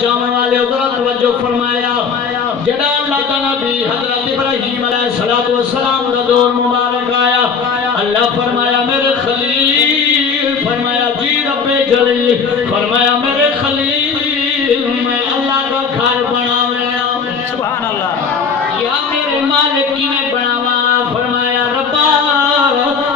جامع والے حضرت توجہ فرمایا جڑا اللہ کا نبی حضرت ابراہیم علیہ السلام کا دور مبارک آیا اللہ فرمایا میرے خلیل فرمایا جی رب جلیل فرمایا میرے خلیل میں اللہ کا گھر بناوے سبحان اللہ یا میرے مالک کی نے بناوا فرمایا ربا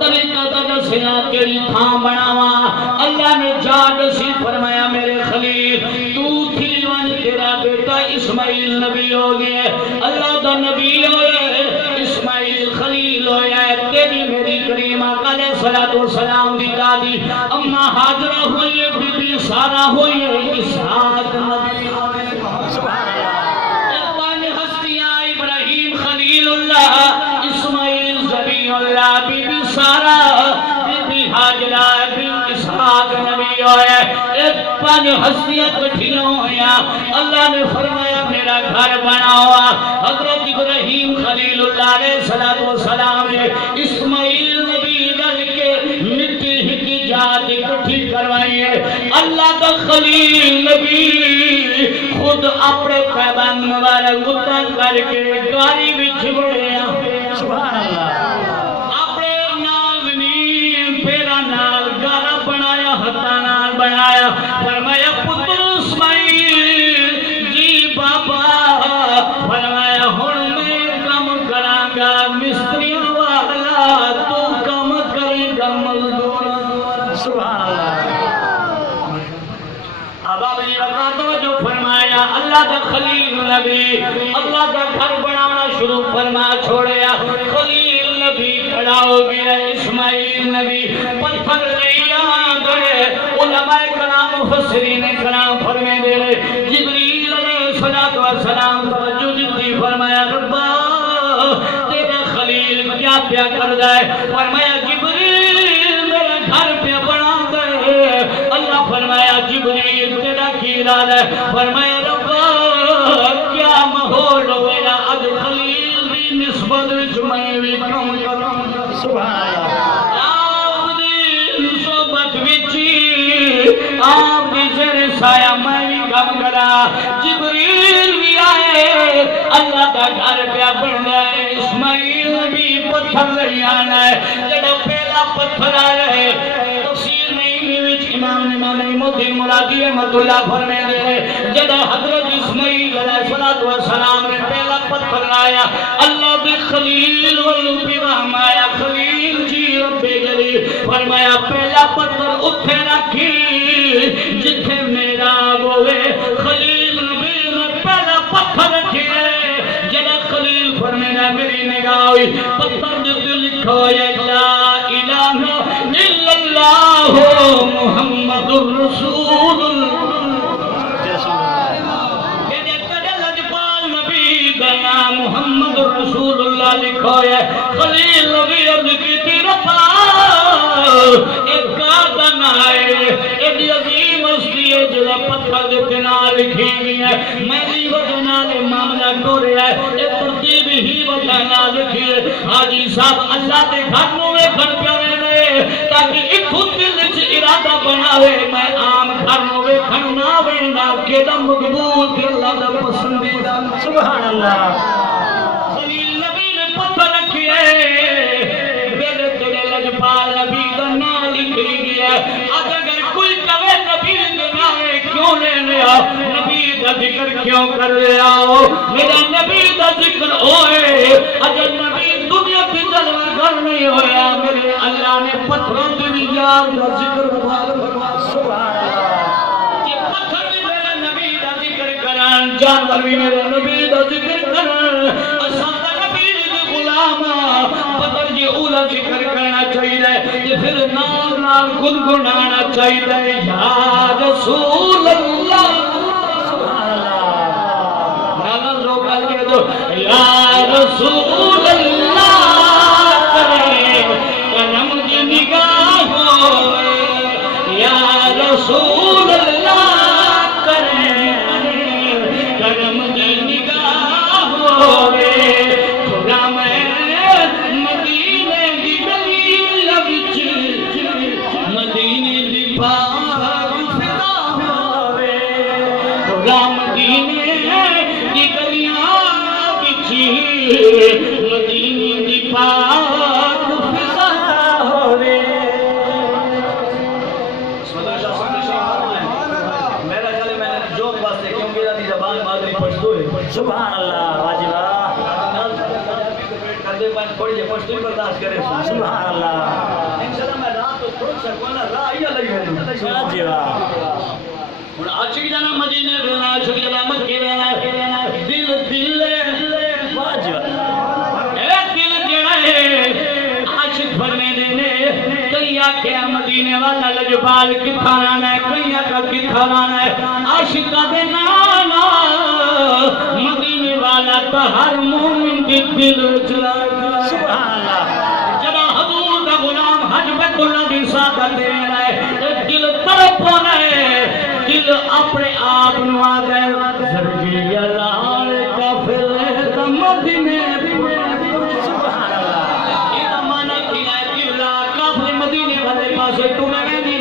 طریقہ دسیا کیڑی تھاں بناوا اللہ نے جا دسی فرمایا میرے خلیل تو تھی ون تیرا بیٹا اسماعیل نبی ہو گیا اللہ دا نبی ہوئے اسماعیل خلیل ہویا ہے تیری میری کریمہ علیہ السلام دی دادی اما حاجرہ ہوئی بی بی سارہ ہوئی اسحاق نبی سبحان اللہ پانچ ہستیاں ابراہیم خلیل اللہ اسماعیل ذبیح اللہ بی بی سارہ بی بی حاجرہ بی اسحاق نبی ہوئے ایک پانچ ہستیاں کٹھیوں ہویا اللہ نے فرمایا میرا گھر بناوا حضرت ابراہیم خلیل اللہ علیہ السلام نے اسماعیل نبی ڈل کے مٹی ہکی جات اکٹھی کروائی ہے اللہ کا خلیل نبی خود اپنے پیبند مبارک گتا کر کے گاری بچ بڑھیا سبحان اللہ اپنے نازنین پیرا نال گارا بنایا ہتا نال بنایا فرمایا پتر اسماعیل جی بابا فرمایا ہن میں کم کراں گا مستریوں والا تو کم کرے گا مزدور سبحان اللہ اب آپ جی وقاتوں جو فرمایا اللہ کا خلیل نبی اللہ کا گھر بنانا شروع فرما چھوڑیا خلیل نبی کھڑا ہو گیا اسماعیل نبی پتھر لیا گئے علماء کرام مفسرین کرام فرمے دے جبریل علیہ السلام توجہ دیتی فرمایا ربا تیرا خلیل کیا پیا کر جائے فرمایا جبریل میرا گھر پہ بنا دے اللہ فرمایا جبریل تیرا کی ارادہ ہے فرمایا ربا کیا ماحول ہویا اج خلیل دی نسبت وچ میں بھی کم کروں سبحان اللہ آپ دی صحبت وچ آپ دی زیر سایہ میں بھی کم کرا جبریل بھی آئے اللہ کا گھر پہ بننا ہے اسماعیل بھی پتھر لے آنا ہے جڑا پہلا پتھر آیا ہے تفسیر نہیں امام الدین مرادی احمد اللہ فرمے دے جڑا حضرت اسماعیل علیہ السلام نے پہلا پتھر لایا اللہ بھی خلیل والنبی رحمایا خلیل جی رب جلیل فرمایا پہلا پتھر اتھے رکھی جتھے میرا ہوئے خلیل نبی نے پہلا پتھر رکھی جڑا خلیل فرمینا میری نگاہ ہوئی پتھر جو لکھو ہے لا الہ الا اللہ محمد الرسول محمد رسول اللہ لکھو ہے خلیل نبی عرض کی تیرتا ایک گاردن آئے ایک عظیم ہستی ہے جو پتھر دیتے نہ لکھی گئی ہے میری وجہ نال معاملہ کو رہا ہے ایک ترتیب ہی وجہ نہ لکھی ہے حاجی صاحب اللہ دے گھروں میں گھر پیاوے نے تاکہ ایک خود دل سے ارادہ بناوے میں عام گھروں میں کھڑنا وینا کہ دا مقبول کہ اللہ دا پسندیدہ سبحان اللہ خلیل نبی نے پتھر رکھئے میرے تیرے لجپال نبی دا نام لکھی گیا اگر کوئی کہے نبی دا نام کیوں لینے آؤ نبی دا ذکر کیوں کر لے آؤ میرا نبی دا ذکر ہوئے اگر نبی دنیا کی جلوہ گھر نہیں ہویا میرے اللہ نے پتھروں دی یاد دا ذکر سبحان اللہ یہ پتھر بھی میرے نبی دا ذکر کرن جانور بھی میرے نبی دا ذکر کرن اسان دا نبی دا غلام پتھر جی اولا ذکر کرنا چاہیے یہ پھر نال نال گنگنانا چاہیے یا رسول اللہ سبحان اللہ نال روکا کے دو یا رسول اللہ کرے کرم دی نگاہ ہوئے یا رسول اللہ کرے کرم دی نگاہ ہوئے خدا میں مدینے دی گلی وچ مدینے دی پاک فدا ہوئے مدینے کی گلیاں بچھی مدینے دی پاک فضا ہوے میرا خیال ہے میں نے جو واسطے کیونکہ میری زبان مادری پشتو ہے سبحان اللہ واجب کردے پائیں تھوڑی جے پشتو ہی برداشت کرے سبحان اللہ انشاءاللہ میں رات تو چھوڑ سکوں نا راہ ہی الگ ہے واجب عاشق جانا مدینے رہنا عاشق جانا مکے رہنا دل دل واجب اے دل جڑا ہے عاشق فرمے دینے کئی آکھیا مدینے والا لجبال کتھانا ہے کئی آکھا کتھانا ہے عاشقہ دے نانا مدینے والا تو ہر مومن کی دل چلا سبحان اللہ جب حضور کا غلام حج بیت اللہ کی ساتھ دے رہا ہے دل تڑپ ہونا ہے دل اپنے آپ نوا گئے زرگی لال کافر مدینے سبحان اللہ یہ مانا کیا ہے دل کافر مدینے والے پاسے تو میں نہیں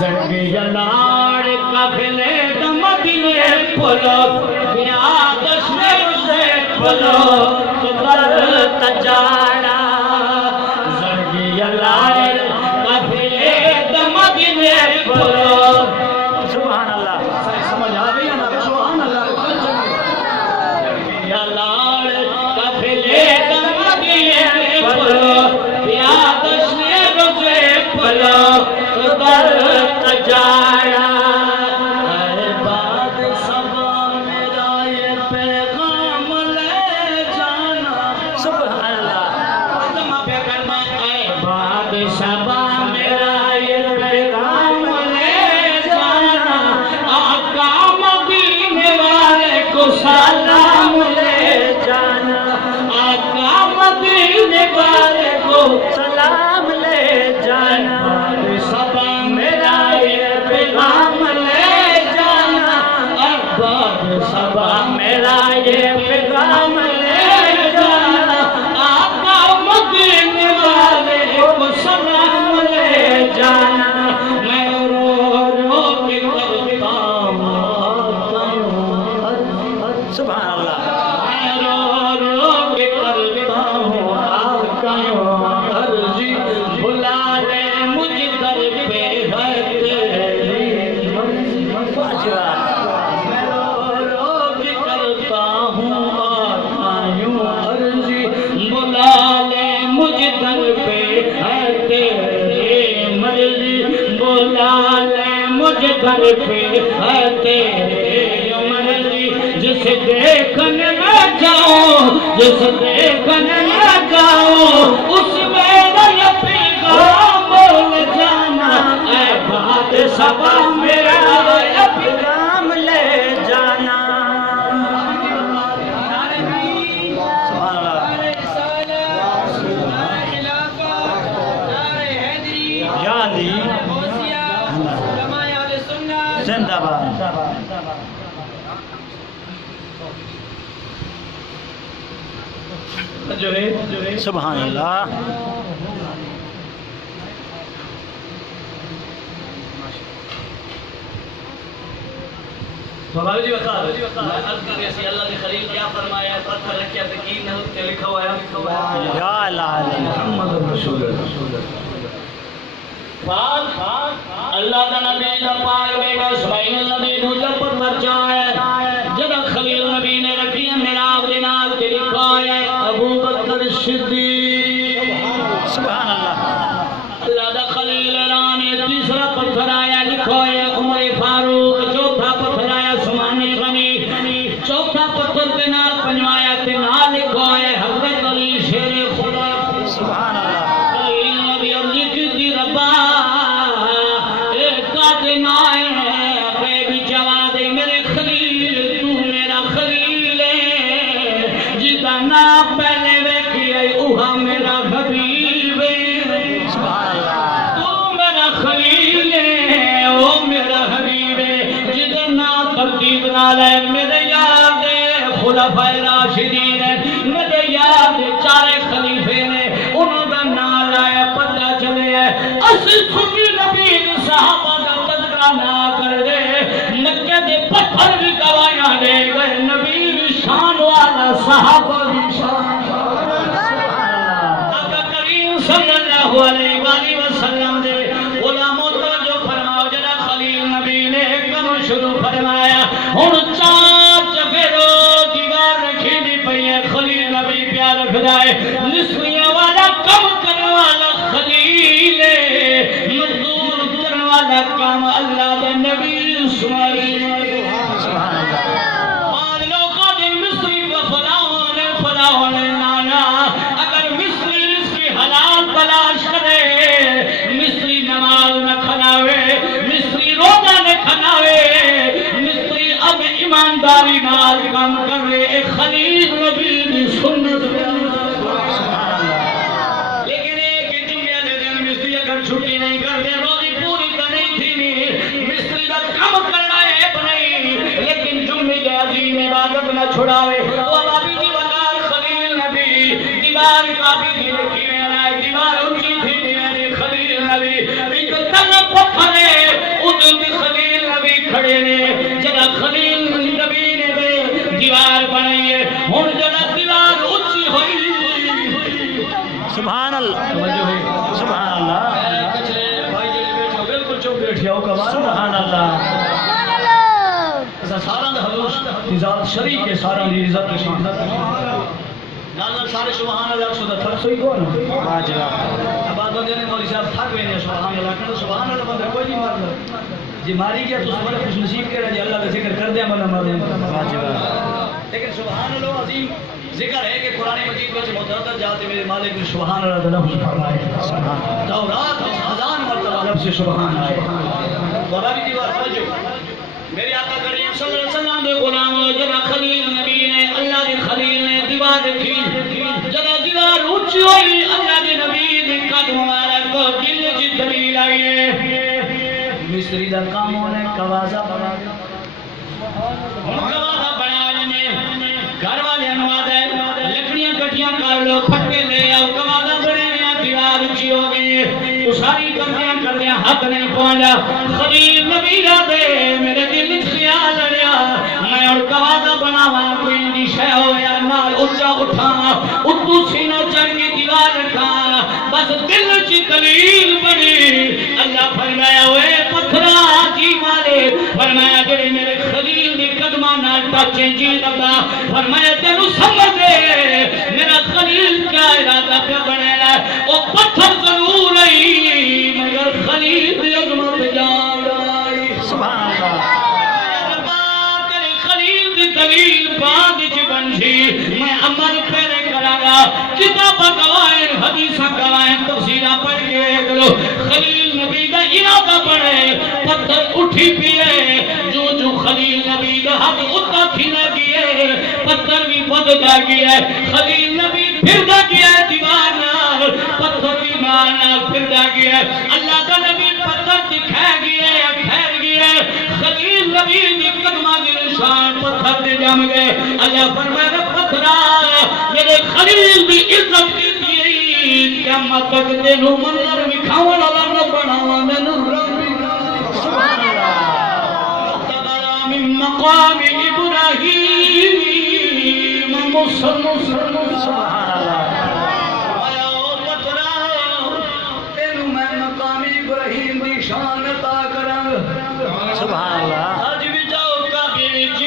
زرگی لال کافر مدینے پلو بیاد شیر سے پلو تو کر تجارا زرگی لال کافر مدینے پلو سبحان اللہ سمجھ آ گئی نا سبحان اللہ یا لال کافلے مدینے پلو بیاد شیر سے پلو تو کر تجارا سلام لے جانا آقا مدینے والے کو سلام لے جانا سبا میرا یہ پیغام لے جانا احباب سبا میرا یہ پیغام لے جانا آقا مدینے والے کو سلام لے جانا میں رو رو کے کرتا ہوں سبحان اللہ میں رو رو کے کرتا ہوں آقا عرضی بلا لے مجھ در پہ ہے تیری واجب میں رو رو کے کرتا ہوں آقا عرضی بلا لے مجھ در پہ ہے تیری مرضی بلا لے مجھ در پہ ہے تیری مرضی جس دیکھنے میں جاؤں جس دیکھنے میں جاؤں اس میرا یہ پیغام بول جانا اے بات سبا میرا یہ پیغام لے جانا سبحان اللہ یا علی زندہ باد سبحان اللہ بابا جی بتا دو میں عرض کر رہی اللہ نے خلیل کیا فرمایا ہے پتھر رکھیا تقین ہے اس کے لکھا ہوا ہے یا اللہ محمد رسول اللہ پاک اللہ کا نبی دا پاک بیٹا اسماعیل نبی نو جب پتھر چاہے جب خلیل نبی نے رکھی ہے میراب دینار کے لکھا ہے ابو بکر صدیق سبحان اللہ اللہ دا خلیل رانے تیسرا پتھر آیا لکھا ہے عمر فاروق چوتھا پتھر آیا عثمان غنی چوتھا پتھر کے نال پنجوایا تے نال لکھا ہے حضرت علی شیر خدا سبحان اللہ خلیل نبی عرضی کی دی ربا ایک قادم آئے غیبی جواب میرے خلیل تو میرا خلیل ہے جیتا نا پہلے ویکھی ہے اوہا میرا حبیب ہے سبحان اللہ تو میرا خلیل ہے او میرا حبیب ہے جیتا نا ترتیب نال ہے میرے یاد ہے خلفاء راشدین ہے میرے یاد ہے چارے خلیفے نے انہوں دا نال آیا پتہ چلے ہے اسی سنی نبی صحابہ دا تذکرہ نہ کر دے صحابہ بھی شان آقا کریم صلی اللہ علیہ وآلہ وسلم دے غلاموں توجہ فرماؤ جڑا خلیل نبی نے کم شروع فرمایا ہن چار چفیرو دیوار رکھی دی پئی ہے خلیل نبی پیار رکھدائے نسلیاں والا کم کرنے والا خلیل مزدور کرنے والا کام اللہ دے نبی اسماعیل بعض لوگوں دے مصری کو فلاں نانا اگر مصری اس کی حلال تلاش کرے مصری نماز نہ کھلاوے مصری روزہ نہ کھلاوے مصری اب ایمانداری نال کام کرے اے خلیل نبی دی سنت لیکن ایک جمعہ دے دن مصری اگر چھٹی نہیں کرتے روزی پوری تو نہیں تھی مصری دا کم کرنا ہے نہیں لیکن جمعے کے عظیم عبادت نہ چھڑاوے وہ بابی جی وقار خلیل نبی دیوار کافی تھی لکھی میں دیوار اونچی تھی میرے خلیل نبی ایک تنگ پتھرے ادھر بھی خلیل نبی کھڑے نے جڑا خلیل نبی نے دے دیوار بنائی ہے ہن جڑا دیوار اونچی ہوئی سبحان اللہ سبحان اللہ بھائی جڑے بیٹھے ہو بالکل چپ بیٹھے ہو کمال سبحان اللہ سارا دا حضور ذات شریک ہے سارا دی عزت کی شان نال سارے سبحان اللہ سو دا فرض ہوئی کون واجب اب بندے نے مولوی صاحب تھک گئے نے سبحان اللہ کہنا سبحان اللہ بندہ کوئی نہیں مردا جی ماری گیا تو بڑے خوش نصیب کہہ رہا جی اللہ کا ذکر کر دیا منا مر واجب لیکن سبحان اللہ عظیم ذکر ہے کہ قرآن مجید میں متعدد جاتے میرے مالک نے سبحان اللہ کا لفظ فرمائے تورات ہزار مرتبہ لفظ سبحان آئے بابا بھی دیوار توجہ میرے آقا کریم صلی اللہ علیہ وسلم دے غلام جنا خلیل نبی نے اللہ دے خلیل نے دیوار رکھی جنا دیوار اونچی ہوئی اللہ دے نبی دے قدم مبارک کو دل کی دلیل آئی ہے مصری دا کام ہونے کوازہ بنا کوازہ بنا لینے گھر والے انواد ہے لکڑیاں کٹیاں کر لو پھٹے لے آؤ کوازہ بنے دیوار اونچی ہو گئی تو ساری کمزیاں کر دیا حق نہیں پہنچا خلیل نبی دے میرے دل خیال لیا میں اور کوازہ بناوا کوئی نشے ہو یا نال اونچا اٹھانا اتو سینہ چڑھ کے دیوار رکھا بس دل کی دلیل بنی اللہ فرمایا ہوئے پتھرا جی مارے فرمایا جڑے میرے خلیل دی قدمہ نال ٹچے جی لگا فرمایا تینوں سمجھ دے میرا خلیل کیا ارادہ پہ بنے رہا ہے وہ پتھر ضرور رہی مگر خلیل دی عظمت جان رہی سبحان اللہ دلیل بعد چ بنشی میں عمل پہلے کرا گا کتاباں گواہیں حدیثاں گواہیں تفسیراں پڑھ کے دیکھ لو خلیل نبی دا ارادہ بنے پتھر اٹھی پیے جو خلیل نبی دا حق اتا کھینا گیا پتھر بھی بددا گیا خلیل نبی پھردا گیا دیوار نال پتھر بھی مارنا پھردا گیا اللہ دا نبی پتھر دکھا گیا ٹھہر گیا خلیل نبی دی قدمہ دی نشان پتھر دے جم گئے اللہ فرمایا پتھرا میرے خلیل دی عزت کی دی قیامت تک تینوں منظر وکھاون والا نہ بناواں مینوں سبحان اللہ تبرا من مقام ابراہیم سبحان اللہ تینوں میں مقام ابراہیم دی شان عطا کراں سبحان اللہ آج بھی جاؤ کعبے وچ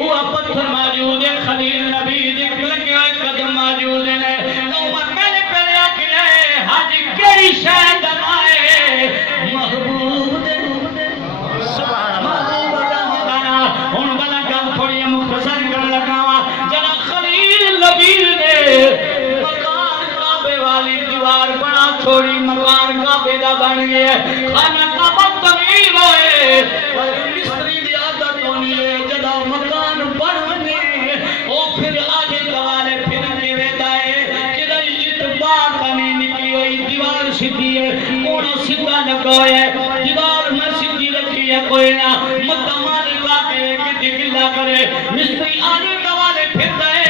وہ پتھر موجود ہے خلیل نبی دے لگے ہوئے قدم موجود ہیں تو پہلے پہلے آکھیا ہے حج کیڑی شے دا ہے محبوب دے سبحان اللہ ہن بلا گل تھوڑی مختصر کرن لگا جڑا خلیل نبی نے مکان کعبے والی دیوار بنا چھوڑی مکان کعبے دا بن گیا خانہ کعبہ تعمیر ہوئے پر مصری دی عادت ہونی ہے جڑا مکان بننے او پھر آگے دوالے پھر دیویدا ہے جڑا اتباع کنی نکلی ہوئی دیوار سیدھی ہے کونا سیدھا لگا ہے دیوار میں سیدھی رکھی ہے کوئی نہ متمال کا کہ گلا کرے مصری آگے دوالے پھر دے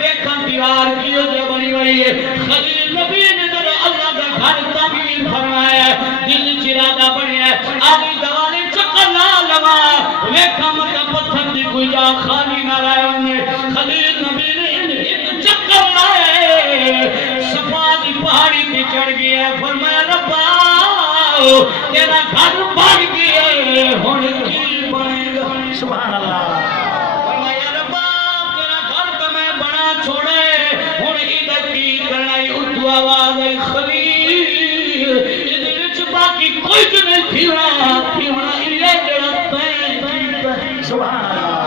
دیکھا دیوار کیوں جو بنی ہوئی ہے خلیل نبی نے جب اللہ کا گھر تعمیر فرمایا دل چرادہ بنی ہے آگے دوالے چکر نہ لگا دیکھا مطلب پتھر دی کوئی جا خالی نہ رہے خلیل نبی نے تیرا گھر بن گیا ہن کی بنے گا سبحان اللہ فرمایا ربا تیرا گھر تو میں بنا چھوڑے ہن ادھر کی کرنا اتو آواز آئی خلیل ادھر وچ باقی کوئی نہیں تھیونا تھیونا یہ جڑا پین سبحان اللہ